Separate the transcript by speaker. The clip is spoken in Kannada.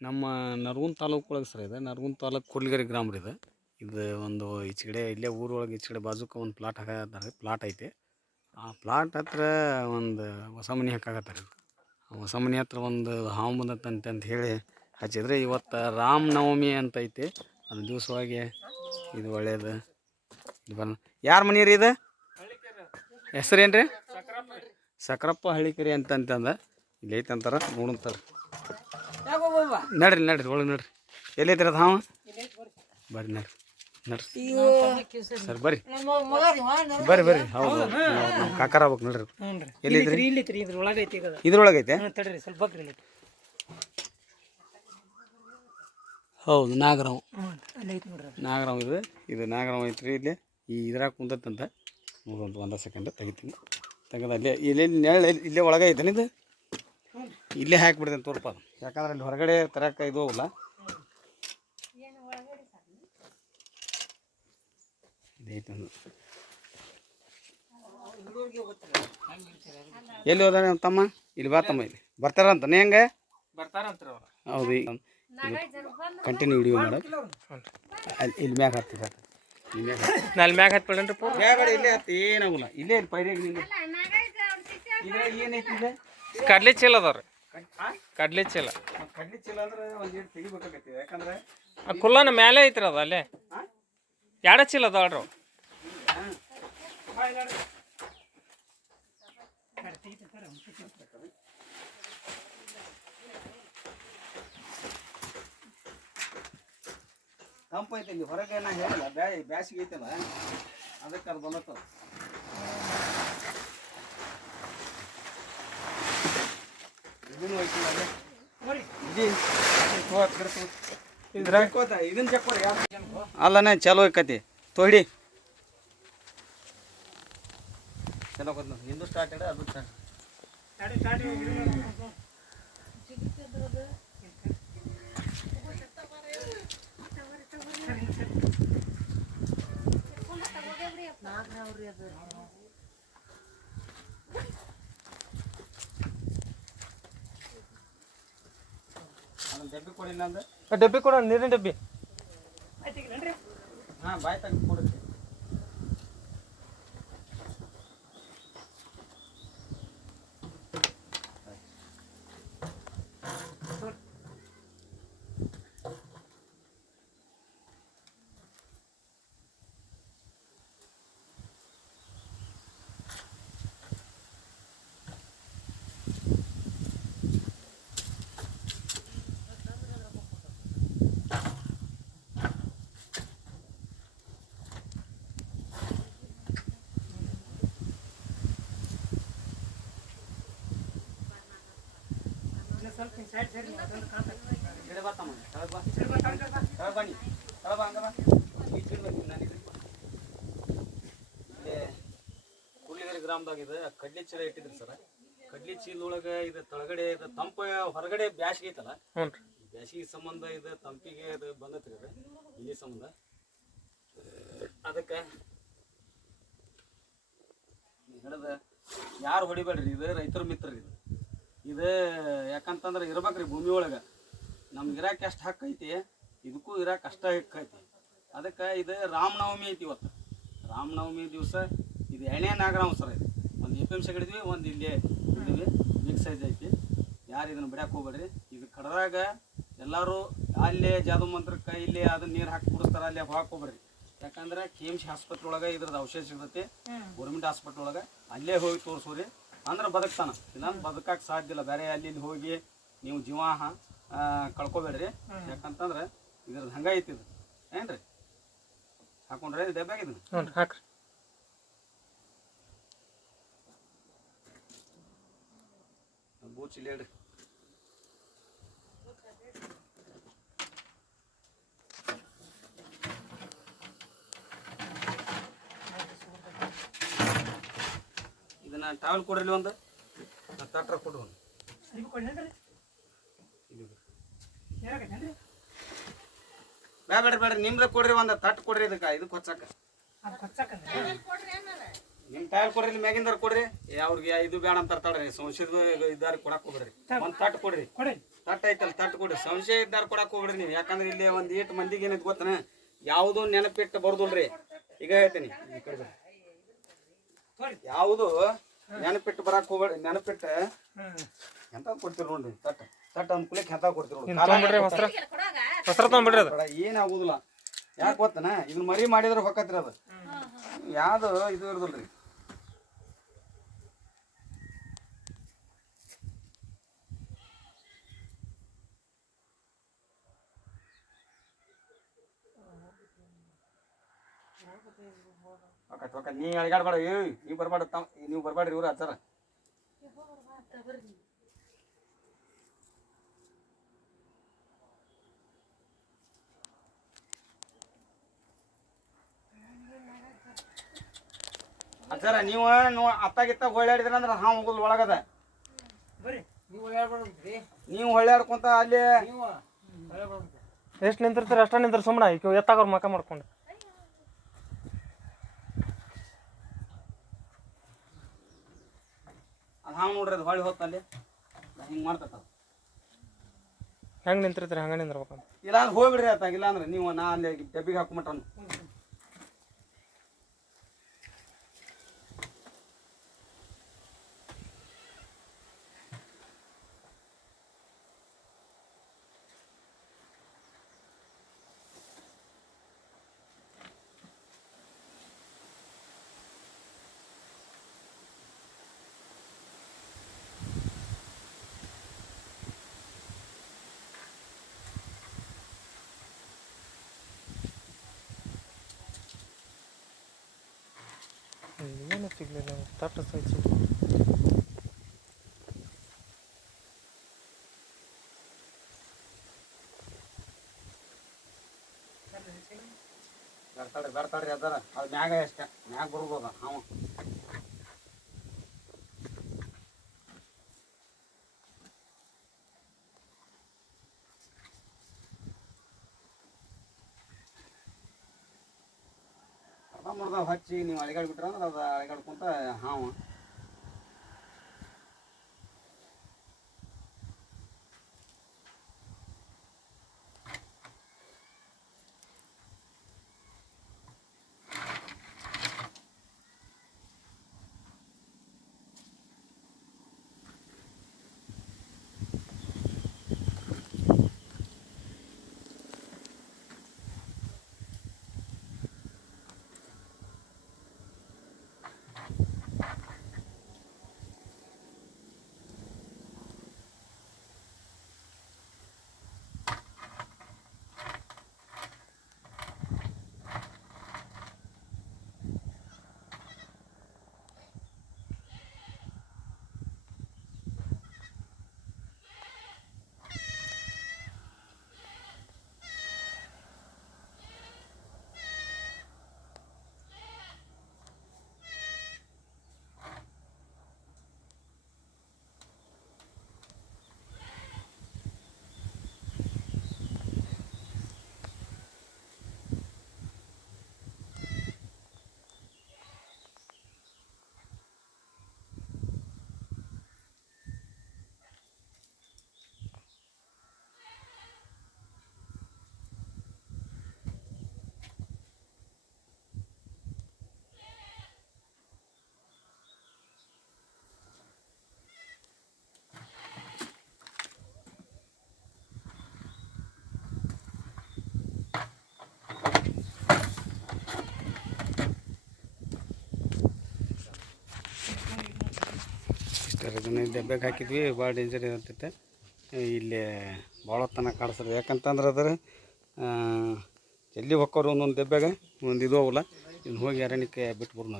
Speaker 1: ನಮ್ಮ ನರಗುಂದ ತಾಲೂಕು ಒಳಗೆ ಸರ್ ಇದೆ. ನರಗುಂದ ತಾಲೂಕು ಕುರ್ಲಗಿರಿ ಗ್ರಾಮ ಇದು. ಇದು ಒಂದು ಈಚೆ ಕಡೆ ಇಲ್ಲೇ ಊರೊಳಗೆ ಈಚೆ ಕಡೆ ಬಾಜುಕ ಒಂದು ಪ್ಲಾಟ್ ಹಾಕತ್ತಾರೆ ಪ್ಲಾಟ್ ಐತೆ. ಆ ಪ್ಲಾಟ್ ಹತ್ರ ಒಂದು ಹೊಸ ಮನೆ ಹಾಕಾಕತ್ತಾರೆ ಹೊಸ ಮನೆ ಹತ್ರ ಒಂದು ಹಾವು ಬಂದತ್ತಂತೆ ಅಂತ ಹೇಳಿ ಹಚ್ಚಿದ್ರೆ ಇವತ್ತು ರಾಮನವಮಿ ಅಂತ ಐತೆ. ಅದು ದಿವಸವಾಗಿ ಇದು ಒಳ್ಳೆಯದು ಇದು ಬರ ಯಾರ ಮನೆ ರೀ ಇದು? ಹೆಸರೇನು ರೀ ಸಕ್ರಪ್ಪ ಹಳ್ಳಿಕೆರೆ ಅಂತಂತಂದ. ಇಲ್ಲಿ ಐತೆ ಅಂತಾರ ನೋಡಂತಾರ ನಡ್ರಿ ನಡ್ರಿ ಒಳಗೆ ನಡ್ರಿ. ಎಲ್ಲಿ ಐತಿರ ಹಾವ? ಬರ್ರಿ ನಡ್ರಿ ನಡ್ರಿ. ಸರ್ ಬರ್ರಿ. ಬರ್ರಿ ಬರ್ರಿ. ಹೌದು ನಮ್ಮ ಕಾಕಾರ ಆಗ್ಬೇಕು ನೋಡ್ರಿ. ಎಲ್ಲಿ ಐತ್ರಿ?
Speaker 2: ಇಲ್ಲಿ ಐತ್ರಿ ಇದ್ರ ಒಳಗೆ ಐತಿ.
Speaker 1: ಇದ್ರೊಳಗೆ ಐತೆ
Speaker 2: ತಡ್ರಿ ಸ್ವಲ್ಪ ಬಗ್ರಿ
Speaker 1: ಹೌದು ನಾಗರಾವ್. ನಾಗರಾವ್ ಇದು. ಇದು ನಾಗರಾವ್ ಐತ್ರಿ ಇಲ್ಲಿ. ಈ ಇದ್ರಾಗ ಕುಂತತ್ತಂತ ನೋಡೊಂದು ಒಂದು ಸೆಕೆಂಡ್ ತೆಗಿತೀನಿ. ತೆಗೆದ ಅಲ್ಲೇ ಇಲ್ಲಿ ನೆರಳು ಇಲ್ಲೇ ಒಳಗೆ ಐತೇನಿದು ಇದು? ಇಲ್ಲೇ ಹಾಕಿಬಿಡ್ತೇನೆ ತೋರ್ಪ ಅದು. ಯಾಕಂದ್ರೆ ಅಲ್ಲಿ ಹೊರಗಡೆ ತರಕ ಇದು ಹೋಗಲ್ಲ. ಎಲ್ಲಿ ಹೋದಾನೆ ತಮ್ಮ? ಇಲ್ಲಿ ಬಾ ತಮ್ಮ ಇಲ್ಲಿ. ಬರ್ತಾರಂತ ನೀ ಹೆಂಗೆ? ಹೌದು ಕಂಟಿನ್ಯೂ ವಿಡಿಯೋ ಮಾಡ. ಅಲ್ಲಿ ಇಲ್ಲಿ ಮ್ಯಾಗ ಹತ್ತಿದ ಇಲ್ಲಿ ಮ್ಯಾಗ
Speaker 2: ಹತ್ಬಿಡನ್ರಿ
Speaker 1: ಇಲ್ಲೇ ಹತ್ತಿ ಏನಾಗಲ್ಲ. ಇಲ್ಲೇ ಇಲ್ಲಿ ಪೈರಿಗೆ ಏನೈತಿ
Speaker 2: ಕಡ್ಲಿ ಚೀಲ ಅದಾವ್ರಿ ಕಡ್ಲೆ ಚೀಲ.
Speaker 1: ಕಡ್ಲಿ ಚೀಲ ಅಂದ್ರೆ ಒಂದು ಏನು ತೆಗಿಬೇಕಾಗತ್ತೆ ಯಾಕಂದ್ರೆ
Speaker 2: ಆ ಕುಲ್ಲನ ಮ್ಯಾಲೆ ಐತ್ರಿ ಅದ ಅಲ್ಲೇ. ಎರಡ ಚೀಲ ಅದಾವ್ರಿ ತಂಪ
Speaker 1: ತಂಪು ಐತಿ ಇಲ್ಲಿ ಹೊರಗೆ ಏನ ಹೇಳಿಲ್ಲ ಬ್ಯಾ ಬ್ಯಾಸಿಗೆ ಐತಲ್ಲ ಅದಕ್ಕೆ ಅದು ಬಂದತ್ತದ. ಇದನ್ನು ಅದೇ ತೋ.
Speaker 2: ಇದ್ರಾಗ
Speaker 1: ಅಲ್ಲನೇ ಚಲೋ ಐಕತಿ. ತೊಡಿ. ಚಲೋ ಗೊತ್ತ ಹಿಂದೂ ಸ್ಟಾರ್ಟ್ ಇಡ ಅದು ಸ್ಟಾರ್ಟ್ ಅದನ್ನ ಡಬ್ಬಿ ಕೊಡಿ ಅಂದ್ರೆ
Speaker 2: ಆ ಡಬ್ಬಿ ಕೊಡ ನೀರಿನ ಡಬ್ಬಿ.
Speaker 1: ಹಾಂ ಬಾಯ್ ತೆಗೆದು ಕೊಡುತ್ತೆ ಗಿಡ ಬಾ ತಮ್ಮ ಕೆಳಗೆ ಬಾ ಕೆಳಗೆ ಬನ್ನಿ ಕೆಳಗೆ ಬಾ ಹಂಗ ಬಾ ಈ ಸೈಡ್ ಬರ್ತೀನಿ ನಾನು ಈ ಕಡೆ ಬಾ. ಇಲ್ಲೇ ಕುರ್ಲಿಗರಿ ಗ್ರಾಮದಾಗ ಇದು ಕಡ್ಲಿ ಚೀಲ ಇಟ್ಟಿದ್ರಿ ಸರ್. ಕಡ್ಲಿ ಚೀಲ ಒಳಗ ಇದು ತಳಗಡೆ ಇದ ತಂಪ ಹೊರಗಡೆ ಬ್ಯಾಸಿಗೆ ಐತಲ್ಲ. ಬ್ಯಾಸಿಗೆ ಸಂಬಂಧ ಇದು ತಂಪಿಗೆ ಅದು ಬಂದತ್ರಿ ಅದ. ಇಲ್ಲಿ ಸಂಬಂಧ. ಅದಕ್ಕೆ ಹಿಡಿದ ಯಾರು ಹೊಡಿಬೇಡ್ರಿ ಇದು? ರೈತರ ಮಿತ್ರ ಇದು. ಇದು ಯಾಕಂತಂದ್ರೆ ಇರ್ಬೇಕ್ರಿ ಭೂಮಿ ಒಳಗೆ. ನಮ್ಗೆ ಇರಾಕೆ ಎಷ್ಟು ಹಕ್ಕು ಐತಿ ಇದಕ್ಕೂ ಇರಾಕೆ ಅಷ್ಟ ಹಕ್ಕು ಐತಿ. ಅದಕ್ಕೆ ಇದು ರಾಮನವಮಿ ಐತಿ ಇವತ್ತು. ರಾಮನವಮಿ ದಿವಸ ಇದು ಎಣ್ಣೆ ನಾಗರಾಮ ಸರ್ ಇದು. ಒಂದು ಎ ಪಿ ಎಂ ಹಿಡಿದ್ವಿ ಒಂದು ಇಲ್ಲಿ ಹಿಡಿದ್ವಿ ಮಿಕ್ಸ್ ಸೈಜ್ ಐತಿ. ಯಾರು ಇದನ್ನು ಬಿಡಕ್ಕೆ ಹೋಗ್ಬೇಡ್ರಿ. ಇದು ಕಡದಾಗ ಎಲ್ಲರೂ ಅಲ್ಲೇ ಜಾದು ಮಂತ್ರಕ್ಕೆ ಇಲ್ಲಿ ಅದನ್ನ ನೀರು ಹಾಕಿ ಕುಡಿಸ್ತಾರೆ ಅಲ್ಲೇ ಹೋಗ್ಬೇಡ್ರಿ. ಯಾಕಂದ್ರೆ ಕೆ ಎಂ ಸಿ ಆಸ್ಪತ್ರೆ ಒಳಗೆ ಇದ್ರದ್ದು ಔಷಧ ಸಿಗ್ತೈತಿ. ಗೌರ್ಮೆಂಟ್ ಹಾಸ್ಪಿಟ್ಲ್ ಒಳಗೆ ಅಲ್ಲೇ ಹೋಗಿ ತೋರಿಸೋರಿ. ಅಂದ್ರೆ ಬದುಕ್ತಾನ. ಇನ್ನ ಬದುಕಕ್ಕೆ ಸಾಧ್ಯ ಇಲ್ಲ. ಬೇರೆ ಅಲ್ಲಿ ಇಲ್ಲಿ ಹೋಗಿ ನೀವು ಜೀವಾಹ ಕಳ್ಕೊಬೇಡ್ರಿ. ಯಾಕಂತಂದ್ರೆ ಇದ್ರದ್ದು ಹಂಗ ಐತಿ ಇದು. ಏನ್ರಿ? ಹಾಕೊಂಡ್ರೆ ದೆಬ್ಬಾಗ ಇದನ್ನ.
Speaker 2: ಹಾಕ್ರಿ.
Speaker 1: ಹೇಳ್ರಿ. ಟ್ರಾವೆಲ್ ಕೊಡ್ರಿ ಒಂದು. ತಟ್ರ ಕೊಡ್ರಿ ಒಂದು. ಬೇಡ. ಬೇಡ ಬೇಡ್ರಿ ನಿಮ್ದ ಕೊಡ್ರಿ ಒಂದು ತಟ್ ಕೊಡ್ರಿ ಇದಕ್ಕೆ ಇದಕ್ಕೆ ಹೊಚ್ಚಕ್ಕ ನಿಮ್ಮ ಟೈರ್ ಕೊಡ್ರಿ ಇಲ್ಲಿ ಮ್ಯಾಗಿಂದ ಕೊಡ್ರಿ. ಅವ್ರಿಗೆ ಇದು ಬೇಡ ಅಂತ ತಡ್ರಿ ಸಂಶಯ ಇದ್ದಾರೆ ಕೊಡಕ್ ಹೋಗ್ರಿ ಒಂದು ತಟ್ಟು ಕೊಡ್ರಿ.
Speaker 2: ಕೊಡಿ.
Speaker 1: ತಟ್ಟ ಐತಲ್ಲ ತಟ್ ಕೊಡ್ರಿ. ಸಂಶಯ ಇದ್ದಾರೆ ಕೊಡಕ್ ಹೋಗ್ರಿ ನೀವು. ಯಾಕಂದ್ರೆ ಇಲ್ಲಿ ಒಂದ್ ಏಟ್ ಮಂದಿಗೆ ಏನೈತಿ ಗೊತ್ತನ? ಯಾವುದು ನೆನಪಿಟ್ಟು ಬರ್ದುಲ್ರಿ. ಈಗ ಹೇಳ್ತೀನಿ. ಯಾವುದು ನೆನಪಿಟ್ಟು ಬರಾಕ್ ಹೋಗ್ಬೇಡ ನೆನಪಿಟ್ಟು. ಎಂತ ಕೊಡ್ತೀರಿ ನೋಡ್ರಿ ತಟ್ಟ ತಟ್ಟ ಅಂದ್ಕೂಲೆ ಎಂತ ಕೊಡ್ತೀರಿ ನೋಡ್ರಿ.
Speaker 2: ತೊಗೊಂಬಿಡ್ರಿ ವಸ್ತ್ರ ವಸ್ತ್ರ ತೊಗೊಂಬಿಡ್ರಿ ಅದು.
Speaker 1: ಏನಾಗುದಿಲ್ಲ ಯಾಕೆ ಗೊತ್ತನ? ಇದನ್ನ ಮರಿ ಮಾಡಿದ್ರೆ ಹೊಕ್ಕತ್ರಿ ಅದು. ಯಾವ್ದು ಇದು ಇರುದಿಲ್ರಿ? ಹೊಕ್ಕತ್ ನೀ ಅಳಿಗಾಡ್ಬೇಡ ಏ ನೀವು ಬರಬೇಡ ತಮ್ಮ ನೀವು ಬರಬೇಡ್ರಿ ಇವ್ರು ಹಚ್ಚಾರ ಹಚ್ಚಾರ ನೀವು ನೀವು ಅತ್ತಾಗಿತ್ತ ಹೊಳ್ಳಾಡಿದ್ರ ಅಂದ್ರೆ ಹಾವು ಹೋಗುದು ಒಳಗದ. ನೀವು ಹೊಳ್ಳಾಡ್ಕೊಂತ ಅಲ್ಲಿ
Speaker 2: ಎಷ್ಟು ನಿಂತಿರ್ತೀರಿ ಅಷ್ಟ ನಿಂತಿರ್ ಸುಮ್ಮನೆ ಎತ್ತಾಗೋರು ಎತ್ತಾಗ ಮಕ ಮಾಡ್ಕೊಂಡು.
Speaker 1: ಹಾವು ನೋಡ್ರಿ ಅದು ಹೊಳ್ಳಿ ಹೊತ್ತಲ್ಲಿ ಹಿಂಗೆ ಮಾಡ್ತೈತ ಅದು.
Speaker 2: ಹೆಂಗೆ ನಿಂತಿರ್ತೀರಿ ಹಂಗೆ ನಿಂದಿರ್ಬೇಕಂತ?
Speaker 1: ಇಲ್ಲ ಅಂದ್ರೆ ಹೋಗ್ಬಿಡ್ರಿ ಆತ ಇಲ್ಲ ಅಂದ್ರೆ ನೀವು ನಾ ಅಲ್ಲಿ ಡಬ್ಬಿಗೆ ಹಾಕೊಂಬಿಟ್ಟನು
Speaker 2: ಏನು ಸಿಗ್ಲಿಲ್ಲ ತಟ್ಟ ಸೈಜ್
Speaker 1: ಬರ್ತಾಡ್ರಿ ಬರ್ತಾಡ್ರಿ ಅದಾರ ಅದು ಮ್ಯಾಗ ಅಷ್ಟೇ ಮ್ಯಾಗ ಬರ್ಬೋದ ಹಾವು ಮುರ್ದ ಹಚ್ಚಿ ನೀವು ಬಿಟ್ರ ಅಂದ್ರೆ ಅದು ಅಲೆಗಾಡ್ಕೊಂತ ಹಾವು. ಇಷ್ಟರ ಇದನ್ನು ಡಬ್ಬೆಗೆ ಹಾಕಿದ್ವಿ. ಭಾಳ ಡೇಂಜರ್ ಇರ್ತೈತೆ ಇಲ್ಲಿ ಭಾಳ ಹೊತ್ತನ ಕಾಡಿಸ್ರಿ. ಯಾಕಂತಂದ್ರೆ ಅದ್ರ ಜಲ್ದಿ ಹೊಕ್ಕೋರು ಒಂದೊಂದು ಡಬ್ಬೆಗೆ ಒಂದು ಇದು ಅವಲ್ಲ. ಇನ್ನು ಹೋಗಿ ಅರಣ್ಯಕ್ಕೆ ಬಿಟ್ಟು ಬರೋಣ